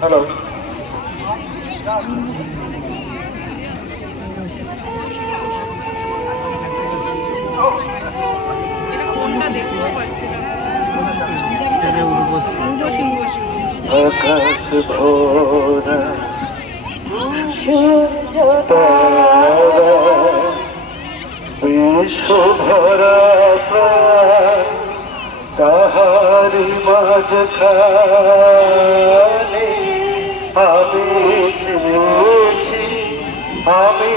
Hello. কোনটা দেখতেও পাচ্ছি না। আকাশ ভরা তারা, বিশ্বভরা প্রাণ তাহারি মাঝখানে আমি চেয়েছি, আমি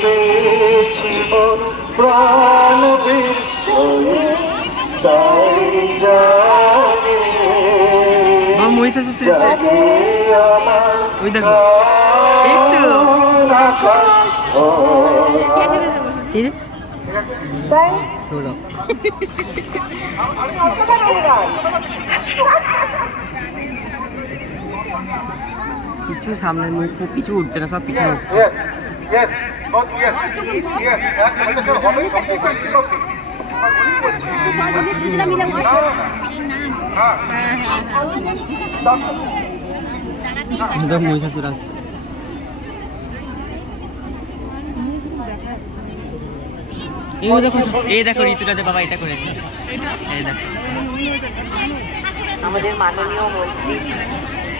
পেয়েছি মোর প্রাণ বিস্ময়ে তাই জানে জানে আমার ওই দেখো এই তো আকাশ ভরা। এই যে ছোড়ো কিছু সামনে মুখ কিছু উঠছে না, সব পিছনে উঠছে। Yes, yes, oh, yes, yes, এটা হবে একদম মহিষাসুর আসছে। এই দেখো, এই দেখো ঋতুরাজ বাবা এটা করেছে, এই দেখো আমাদের মাননীয় মন্ত্রী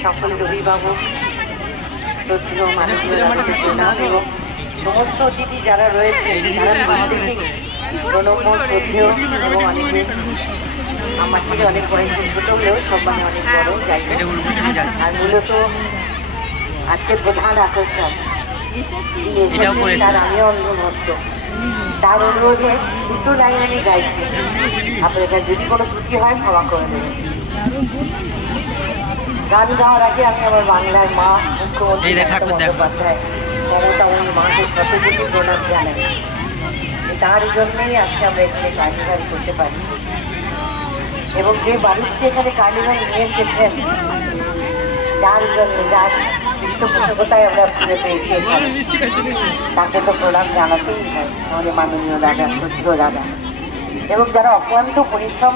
সকল অভিভাবক, শ্রদ্ধেয় মাননীয় এবং সমস্ত অতিথি যারা রয়েছে প্রণম্য শ্রদ্ধেয় এবং অনেকে আমার থেকে অনেক বয়স ছোট হলেও সম্মানে অনেক বড় জায়গা। আর মূলত আজকের প্রধান আকর্ষণ তার আমিও অন্ধভক্ত, তার অনুরোধে দুটো লাইন আমি গাইছি, আপনাদের যদি কোনো ত্রুটি হয় ক্ষমা করে দেবেন। গান গাওয়ার আগে আমি আমার বাংলার মা মুখ্যমন্ত্রী বন্দ্যোপাধ্যায় মমতা মাকে শতকোটি প্রণাম জানাই। তার জন্যই আজকে আমরা এখানে কার্নিভাল করতে পারি এবং যে মানুষটি এখানে কার্নিভাল নিয়ে এসেছেন যার জন্য, যার পৃষ্ঠপোষকতায় আমরা ফিরে পেয়েছি তাকে তো প্রণাম জানাতেই হয় আমাদের মাননীয় দাদা, শ্রদ্ধেয় দাদা, এবং যারা অক্লান্ত পরিশ্রম